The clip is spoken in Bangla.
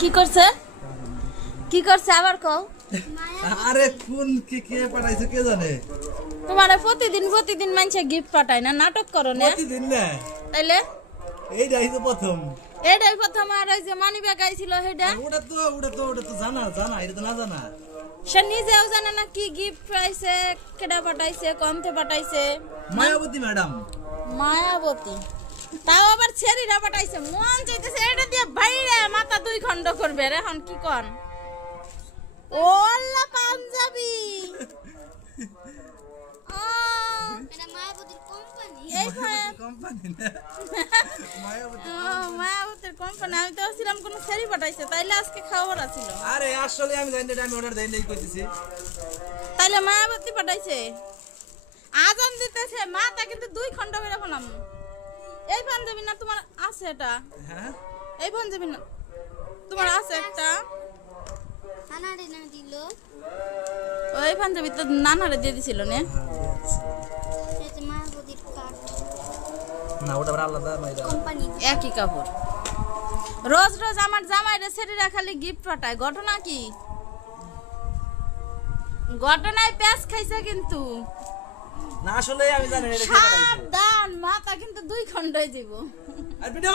কি করছে কি করছে আবার কও আরে কোন কে পাঠাইছে কে জানে তোমারে প্রতিদিন মানুষে গিফট পাঠায় না নাটক করো না প্রতিদিন না তাইলে এইটাই তো প্রথম এটাই প্রথম আর ওই যে মানি ব্যাগ আইছিল সেটা ওটা তো জানা এটা তো না জানা সে নিজেও জানে না কি গিফট পাইছে কেডা পাঠাইছে কমতে পাঠাইছে মায়াবতী ম্যাডাম মায়াবতী তাও আবার ছেড়িরা পাঠাইছে মন চাইতেছে এটা দিয়ে বাইরে মাথা দুই খণ্ড করবে রে এখন কি কোন ওল্লা পাঞ্জাবি এটা মায়াবতীর কোম্পানি এই কোম্পানি না মায়াবতীর কোম্পানি আমি তো ছিলাম কোন ছেড়ি পাঠাইছে তাইলে আজকে খাবার আছিল আরে আসলে আমি জানি না আমি অর্ডার দেই নাই কইতেছি তাইলে মায়াবতী পাঠাইছে আজান দিতেছে মাথা কিন্তু দুই খণ্ড করে ফেলাম এই পাঞ্জাবি না তোমার আছে এটা হ্যাঁ এই পাঞ্জাবি না তোমার আছে একটা আনারে না দিল ওই পাঞ্জাবি তো নানারে দিয়ে দিছিল না এটা মায়াবতীর কাট না ওটা আবার আলাদা মাইরা কোম্পানি একই কাপড় রোজ রোজ আমার জামাইরে ছেড়িরা খালি গিফট পাঠায় ঘটনা কি ঘটনায় প্যাস খাইছে কিন্তু না আসলে আমি জানি না এটা কে পাঠাইছে সাবধান মাথা কিন্তু দুই খণ্ড হয়ে যাব আর ভিডিও